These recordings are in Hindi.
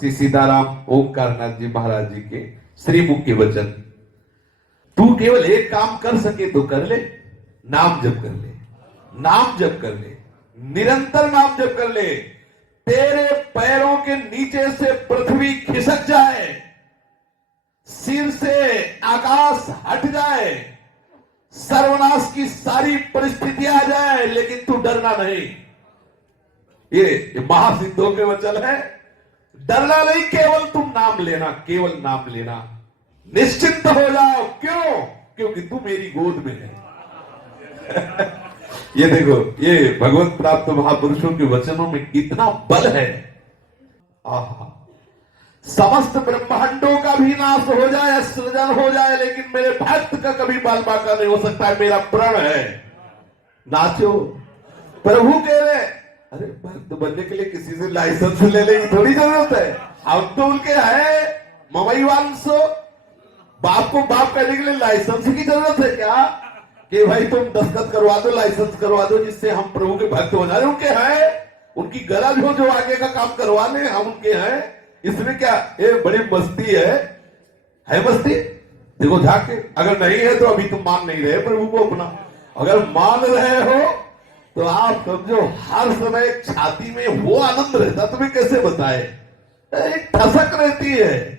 श्री सीताराम ओमकारनाथ जी महाराज जी के श्रीमुख के वचन। तू केवल एक काम कर सके तो कर ले, नाम जप कर ले, नाम जप कर ले, निरंतर नाम जप कर ले। तेरे पैरों के नीचे से पृथ्वी खिसक जाए, सिर से आकाश हट जाए, सर्वनाश की सारी परिस्थिति आ जाए, लेकिन तू डरना नहीं। ये महासिद्धों के वचन है। डरना नहीं, केवल तुम नाम लेना, केवल नाम लेना। निश्चिंत हो जाओ। क्यों? क्योंकि तू मेरी गोद में है। ये देखो, ये भगवत प्राप्त महापुरुषों के वचनों में कितना बल है। आहा, समस्त ब्रह्मांडों का भी नाश हो जाए, सृजन हो जाए, लेकिन मेरे भक्त का कभी बाल बांका नहीं हो सकता है। मेरा प्रण है। नाचो। प्रभु कह रहे, अरे भक्त बनने के लिए किसी से लाइसेंस लेने की थोड़ी जरूरत है। हम तो उनके हैं ममई वांसो। बाप को बाप कहने के लिए लाइसेंस की जरूरत है क्या? कि भाई तुम दस्तखत करवा दो, लाइसेंस करवा दो, जिससे हम प्रभु के भक्त हो जाए। उनके हैं, उनकी गरज हो जो आगे का काम करवा ले, हम उनके हैं। इसमें क्या ये बड़ी मस्ती है मस्ती? देखो झाके, अगर नहीं है तो अभी तुम मान नहीं रहे प्रभु को अपना। अगर मान रहे हो तो आप समझो हर समय छाती में वो आनंद रहता। तुम्हें कैसे बताए, एक ठसक रहती है।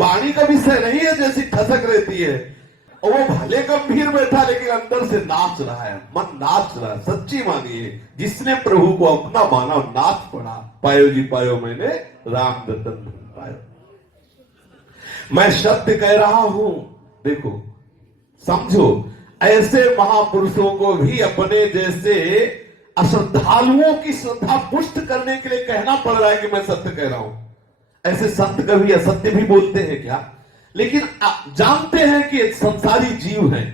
वाणी का विषय नहीं है, जैसी ठसक रहती है। और वो भले गंभीर बैठा, लेकिन अंदर से नाच रहा है, मन नाच रहा है। सच्ची मानिए, जिसने प्रभु को अपना माना नाच पड़ा। पायो जी पायो मैंने राम दत्तन पायो। मैं सत्य कह रहा हूं। देखो समझो, ऐसे महापुरुषों को भी अपने जैसे अश्रद्धालुओं की श्रद्धा पुष्ट करने के लिए कहना पड़ रहा है कि मैं सत्य कह रहा हूं। ऐसे संत कभी असत्य भी बोलते हैं क्या? लेकिन जानते हैं कि संसारी जीव हैं,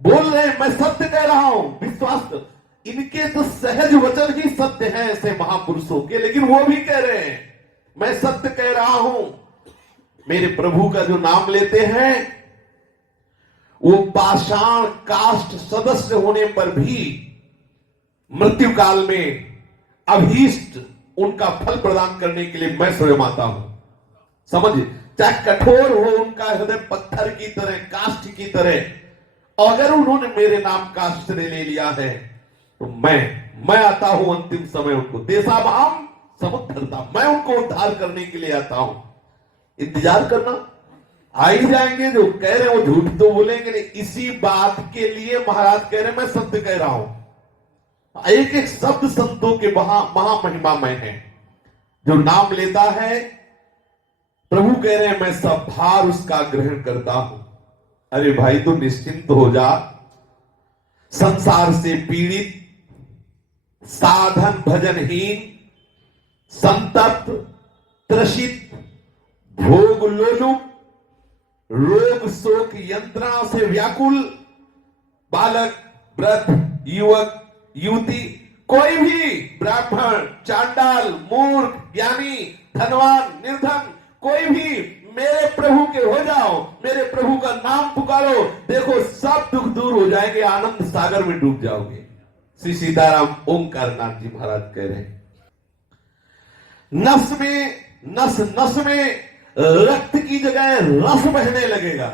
बोल रहे हैं मैं सत्य कह रहा हूं। विश्वास, इनके तो सहज वचन ही सत्य हैं ऐसे महापुरुषों के। लेकिन वो भी कह रहे हैं मैं सत्य कह रहा हूं। मेरे प्रभु का जो नाम लेते हैं, वो पाषाण काष्ठ सदस्य होने पर भी मृत्यु काल में अभीष्ट उनका फल प्रदान करने के लिए मैं स्वयं आता हूं। समझिए, चाहे कठोर हो उनका हृदय पत्थर की तरह, काष्ठ की तरह, अगर उन्होंने मेरे नाम का आश्रय ले लिया है तो मैं आता हूं अंतिम समय उनको देशाभाम समुद्धरता, मैं उनको उद्धार करने के लिए आता हूं। इंतजार करना, आ ही जाएंगे। जो कह रहे हैं वो झूठ तो बोलेंगे नहीं। इसी बात के लिए महाराज कह रहे हैं मैं सत्य कह रहा हूं। एक एक शब्द संतों के महामहिमामय है। जो नाम लेता है, प्रभु कह रहे हैं मैं सब भार उसका ग्रहण करता हूं। अरे भाई तू निश्चिंत हो जा। संसार से पीड़ित, साधन भजनहीन, संतप्त, त्रसित, भोग लोलुप, रोग शोक यंत्रणा से व्याकुल बालक, वृद्ध, युवक, युवती, कोई भी ब्राह्मण, चांडाल, मूर्ख, ज्ञानी, धनवान, निर्धन, कोई भी मेरे प्रभु के हो जाओ, मेरे प्रभु का नाम पुकारो, देखो सब दुख दूर हो जाएंगे, आनंद सागर में डूब जाओगे। श्री सीताराम ओमकारनाथ जी महाराज कह रहे हैं। नस नस में रक्त की जगह रस बहने लगेगा।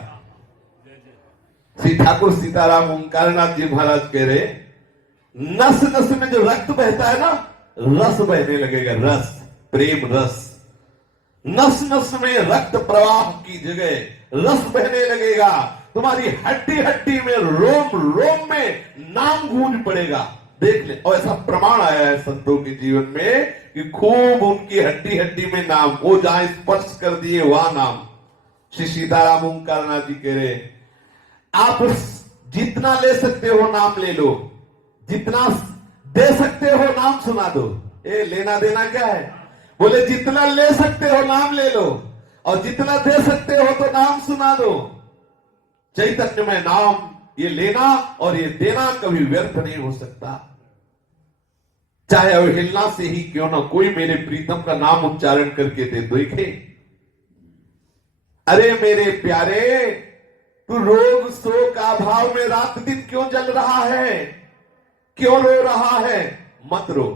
श्री ठाकुर सीताराम ओमकारनाथ जी महाराज कह रहे, नस नस में जो रक्त बहता है ना, रस बहने लगेगा, रस, प्रेम रस। नस नस में रक्त प्रवाह की जगह रस बहने लगेगा। तुम्हारी हड्डी हड्डी में, रोम रोम में नाम गूंज पड़ेगा। देख ले, और ऐसा प्रमाण आया है संतों के जीवन में कि खूब उनकी हड्डी हड्डी में नाम, वो जहां स्पर्श कर दिए वहां नाम। श्री सीताराम ओमकारनाथ जी कह रहे, आप जितना ले सकते हो नाम ले लो, जितना दे सकते हो नाम सुना दो। ए लेना देना क्या है? बोले जितना ले सकते हो नाम ले लो, और जितना दे सकते हो तो नाम सुना दो। चैतन्य में नाम, ये लेना और ये देना कभी व्यर्थ नहीं हो सकता। चाहे अवहेलना से ही क्यों ना कोई मेरे प्रीतम का नाम उच्चारण करके दे देखे। अरे मेरे प्यारे, तू रोग शोक अभाव में रात दिन क्यों जल रहा है, क्यों रो रहा है? मत रो,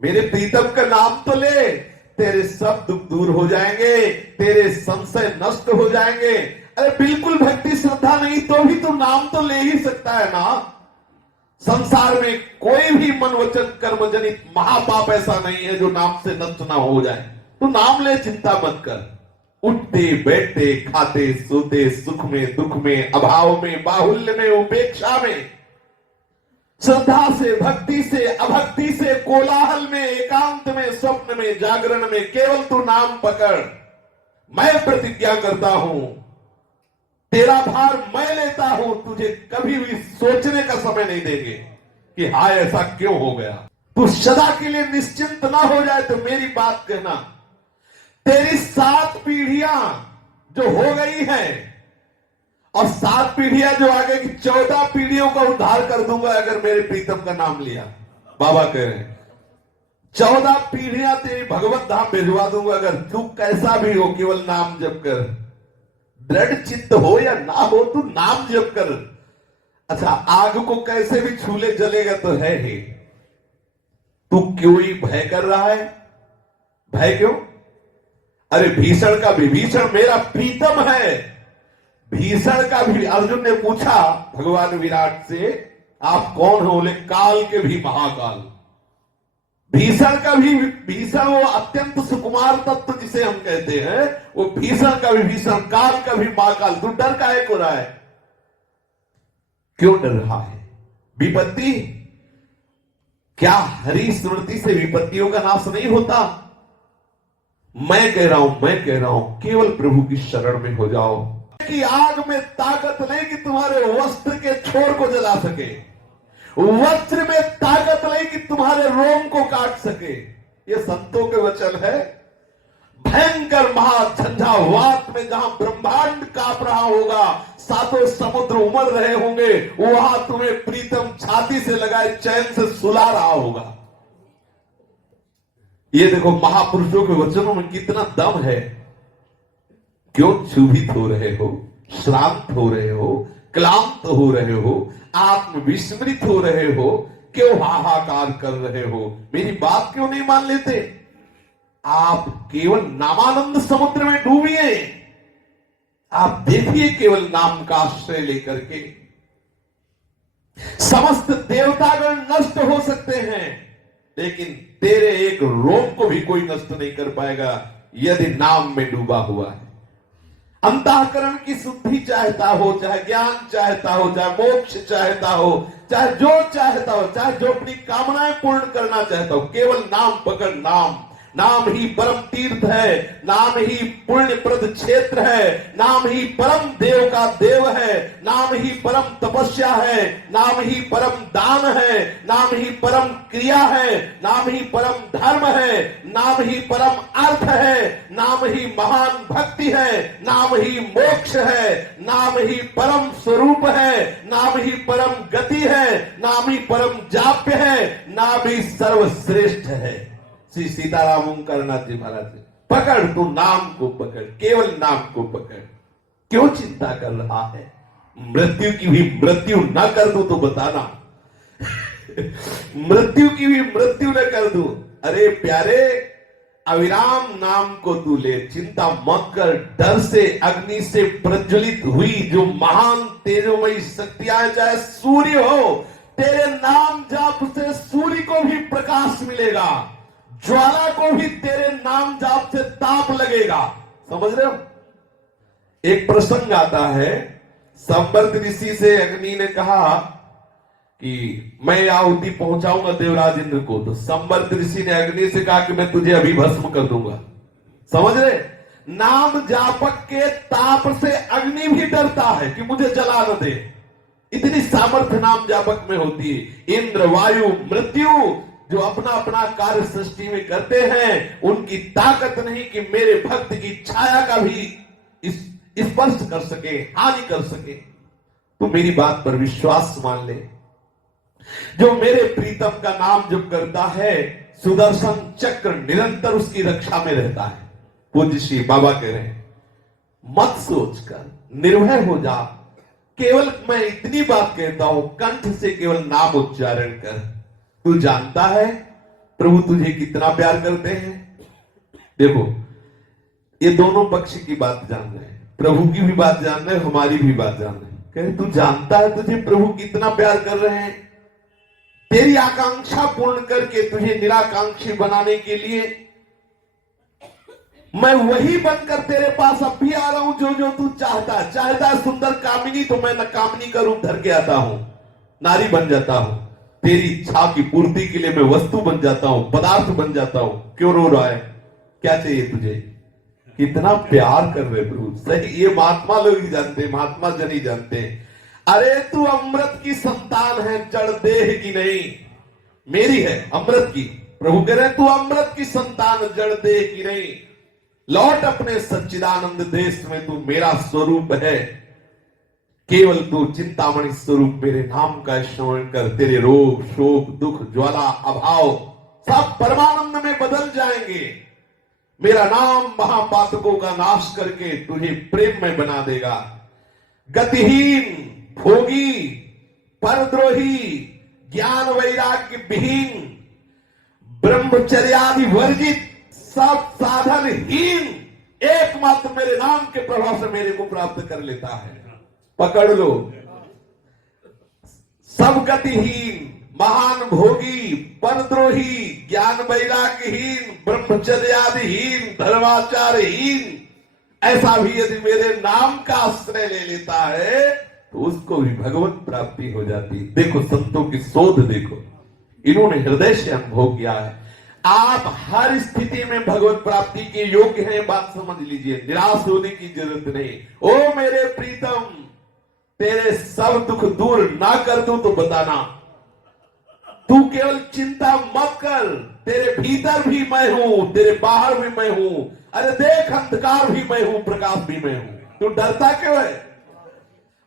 मेरे प्रीतम का नाम तो ले। तेरे सब दुख दूर हो जाएंगे, तेरे संशय नष्ट हो जाएंगे। अरे बिल्कुल भक्ति श्रद्धा नहीं तो भी तो नाम तो ले ही सकता है ना। संसार में कोई भी मन वचन कर्म जनित महापाप ऐसा नहीं है जो नाम से नष्ट ना हो जाए। तो नाम ले, चिंता मत कर। उठते बैठते खाते सोते, सुख में दुख में, अभाव में बाहुल्य में, उपेक्षा में, श्रद्धा से भक्ति से अभक्ति से, कोलाहल में एकांत में, स्वप्न में जागरण में, केवल तू नाम पकड़। मैं प्रतिज्ञा करता हूं, तेरा भार मैं लेता हूं, तुझे कभी भी सोचने का समय नहीं देंगे कि हाय ऐसा क्यों हो गया। तू सदा के लिए निश्चिंत ना हो जाए तो मेरी बात कहना। तेरी 7 पीढ़ियां जो हो गई हैं और 7 पीढ़ियां जो आगे की 14 पीढ़ियों का उद्धार कर दूंगा अगर मेरे प्रीतम का नाम लिया। बाबा कह रहे हैं 14 पीढ़ियां तेरी भगवत धाम भिजवा दूंगा अगर तू कैसा भी हो, केवल नाम जप कर। दृढ़ चित्त हो या ना हो, तू नाम जप कर। अच्छा, आग को कैसे भी छूले जलेगा तो है ही। तू क्यों ही भय कर रहा है? भय क्यों? अरे भीषण का विभीषण मेरा प्रीतम है। भीषण का भी अर्जुन ने पूछा भगवान विराट से, आप कौन हो? बोले काल के भी महाकाल। भीषण का भी भीषण, वो अत्यंत सुकुमार तत्व जिसे हम कहते हैं, वो भीषण का भी भीषण, काल का भी महाकाल। तू डर काहे को रहा है? क्यों डर रहा है? विपत्ति क्या हरि स्मृति से विपत्तियों का नाश नहीं होता? मैं कह रहा हूं केवल प्रभु की शरण में हो जाओ। कि आग में ताकत नहीं कि तुम्हारे वस्त्र के छोर को जला सके, वस्त्र में ताकत नहीं कि तुम्हारे रोम को काट सके। ये संतों के वचन है। भयंकर महाझंझावात में जहां ब्रह्मांड कांप रहा होगा, 7 समुद्र उमड़ रहे होंगे, वहां तुम्हें प्रीतम छाती से लगाए चैन से सुला रहा होगा। ये देखो महापुरुषों के वचनों में कितना दम है। क्यों क्षुभित हो रहे हो, श्रांत हो रहे हो, क्लांत हो रहे हो, आत्मविस्मृत हो रहे हो, क्यों हाहाकार कर रहे हो? मेरी बात क्यों नहीं मान लेते? आप केवल नामानंद समुद्र में डूबिए। आप देखिए केवल नाम का आश्रय लेकर के समस्त देवतागण नष्ट हो सकते हैं, लेकिन तेरे एक रोम को भी कोई नष्ट नहीं कर पाएगा यदि नाम में डूबा हुआ है। अंतःकरण की शुद्धि चाहता हो, चाहे ज्ञान चाहता हो, चाहे मोक्ष चाहता हो, चाहे जो चाहता हो, चाहे जो अपनी कामनाएं पूर्ण करना चाहता हो, केवल नाम पकड़। नाम ही परम तीर्थ है, नाम ही पुण्यप्रद क्षेत्र है, नाम ही परम देव का देव है, नाम ही परम तपस्या है, नाम ही परम दान है, नाम ही परम क्रिया है, नाम ही परम धर्म है, नाम ही परम अर्थ है, नाम ही महान भक्ति है, नाम ही मोक्ष है, नाम ही परम स्वरूप है, नाम ही परम गति है, नाम ही परम जाप्य है, नाम ही सर्वश्रेष्ठ है। श्री सीताराम ओंकारनाथ जी महाराज जी, पकड़, तू नाम को पकड़, केवल नाम को पकड़। क्यों चिंता कर रहा है? मृत्यु की भी मृत्यु न कर दूं तो बताना। मृत्यु की भी मृत्यु न कर दूं। अरे प्यारे, अविराम नाम को तू ले, चिंता मत कर। डर से अग्नि से प्रज्वलित हुई जो महान तेजोमयी शक्तियां, चाहे सूर्य हो, तेरे नाम जाप से सूर्य को भी प्रकाश मिलेगा, ज्वाला को भी तेरे नाम जाप से ताप लगेगा। समझ रहे हो? एक प्रसंग आता है, संवर्त ऋषि से अग्नि ने कहा कि मैं आहुति पहुंचाऊंगा देवराज इंद्र को। तो संवर्त ऋषि ने अग्नि से कहा कि मैं तुझे अभी भस्म कर दूंगा। समझ रहे? नाम जापक के ताप से अग्नि भी डरता है कि मुझे जला न दे। इतनी सामर्थ्य नाम जापक में होती है। इंद्र, वायु, मृत्यु जो अपना अपना कार्य सृष्टि में करते हैं, उनकी ताकत नहीं कि मेरे भक्त की छाया का भी स्पर्श कर सके, हानि कर सके। तो मेरी बात पर विश्वास मान ले। जो मेरे प्रीतम का नाम जप करता है, सुदर्शन चक्र निरंतर उसकी रक्षा में रहता है। पूज्य श्री बाबा कह रहे हैं, मत सोचकर निर्भय हो जा। केवल मैं इतनी बात कहता हूं, कंठ से केवल नाम उच्चारण कर। तू जानता है प्रभु तुझे कितना प्यार करते हैं। देखो, ये दोनों पक्ष की बात जान रहे हैं, प्रभु की भी बात जान रहे हैं, हमारी भी बात जान रहे हैं। कहे तू जानता है तुझे प्रभु कितना प्यार कर रहे हैं, तेरी आकांक्षा पूर्ण करके तुझे निराकांक्षी बनाने के लिए मैं वही बनकर तेरे पास अब भी आ रहा हूं जो जो तू चाहता है सुंदर कामिनी, तो मैं न कामिनी का रूप धर के आता हूं, नारी बन जाता हूं, तेरी इच्छा की पूर्ति के लिए मैं वस्तु बन जाता हूं, पदार्थ बन जाता हूं। क्यों रो रहा है, क्या चाहिए तुझे? कितना प्यार कर रहे प्रभु। सही, ये महात्मा लोग ही जानते हैं, महात्मा जन ही जानते हैं। अरे तू अमृत की संतान है, जड़ देह की नहीं, मेरी है अमृत की। प्रभु कह रहे तू अमृत की संतान, जड़ देह की नहीं, लौट अपने सच्चिदानंद देश में, तू मेरा स्वरूप है। केवल तू चिंतामणि स्वरूप मेरे नाम का श्रवण कर, तेरे रोग शोक दुख ज्वाला अभाव सब परमानंद में बदल जाएंगे। मेरा नाम महापातकों का नाश करके तुझे प्रेम में बना देगा। गतिहीन, भोगी, परद्रोही, ज्ञान वैराग्य विहीन, ब्रह्मचर्यादि वर्जित, सब साधनहीन, एकमात्र मेरे नाम के प्रभाव से मेरे को प्राप्त कर लेता है। पकड़ लो, सब गतिहीन, महान भोगी, परद्रोही, ज्ञान वैराग्यहीन, ब्रह्मचर्यादिहीन, धर्माचारहीन, ऐसा भी यदि मेरे नाम का आश्रय ले लेता है तो उसको भी भगवत प्राप्ति हो जाती। देखो संतों की शोध देखो, इन्होंने हृदय से अनुभव किया है। आप हर स्थिति में भगवत प्राप्ति के योग्य हैं, बात समझ लीजिए, निराश होने की जरूरत नहीं। ओ मेरे प्रीतम, तेरे सब दुख दूर ना कर दूं तो बताना, तू केवल चिंता मत कर, तेरे भीतर भी मैं हूं, तेरे बाहर भी मैं हूं। अरे देख, अंधकार भी मैं हूं, प्रकाश भी मैं हूं। तू डरता क्यों है?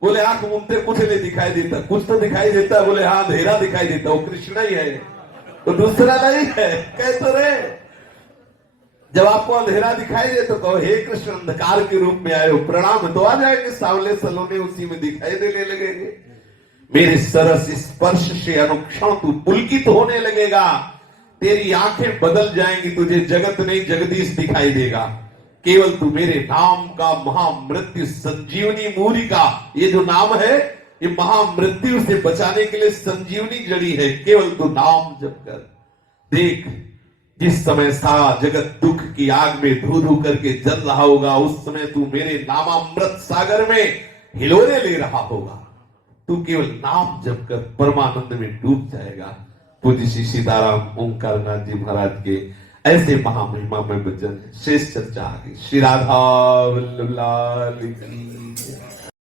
बोले आंख मूंदते कुछ नहीं दिखाई देता, कुछ तो दिखाई देता। बोले हाँ, अंधेरा दिखाई देता, वो कृष्ण ही है, तो दूसरा नहीं है। कैसे रे? जब आपको अंधेरा दिखाई दे तो कहो हे कृष्ण, अंधकार के रूप में आए हो, प्रणाम, तो आ जाएंगे सांवले सलोने उसी में दिखाई देने लगेंगे। मेरे सरस स्पर्श से अनुक्षण तू पुलकित होने लगेगा, तेरी आंखें बदल जाएंगी, तुझे जगत नहीं जगदीश दिखाई देगा। केवल तू मेरे नाम का महामृत्यु संजीवनी मूलिका, ये जो नाम है ये महामृत्यु से बचाने के लिए संजीवनी जड़ी है। केवल तू नाम जप कर देख, जिस समय सारा जगत दुख की आग में धू धू करके जल रहा होगा, उस समय तू मेरे नामामृत सागर में हिलोरे ले रहा होगा। तू केवल नाम जप कर परमानंद में डूब जाएगा। पूज्य श्री सीताराम ओंकार नाथ जी महाराज के ऐसे महामहिमा में वचन शेष चर्चा आगे। श्री राधा वल्लभ लाल की।